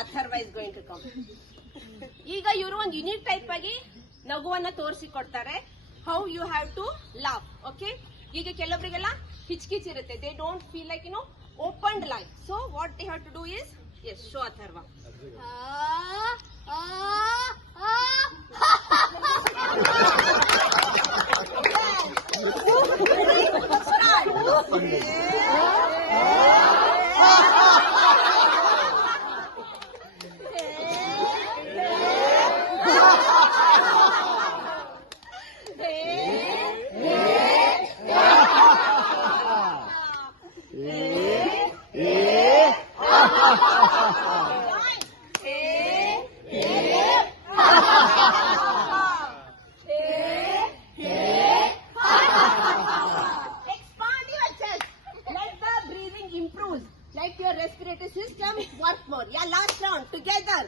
Atharva is going to come. ಈಗ ಇವರು ಒಂದು ಯುನಿಕ್ ಟೈಪ್ ಆಗಿ ನಗುವನ್ನ ತೋರಿಸಿ ಕೊಡ್ತಾರೆ. How you have to laugh. Okay, ಈಗ ಕೆಲವೊಬ್ಬರಿಗೆಲ್ಲ ಹಿಚ್ಕಿಚಿರುತ್ತೆ. They don't feel like opened life. So what they have to do is, yes, show Atharva. Let your respiratory system work more. Yeah, last round together.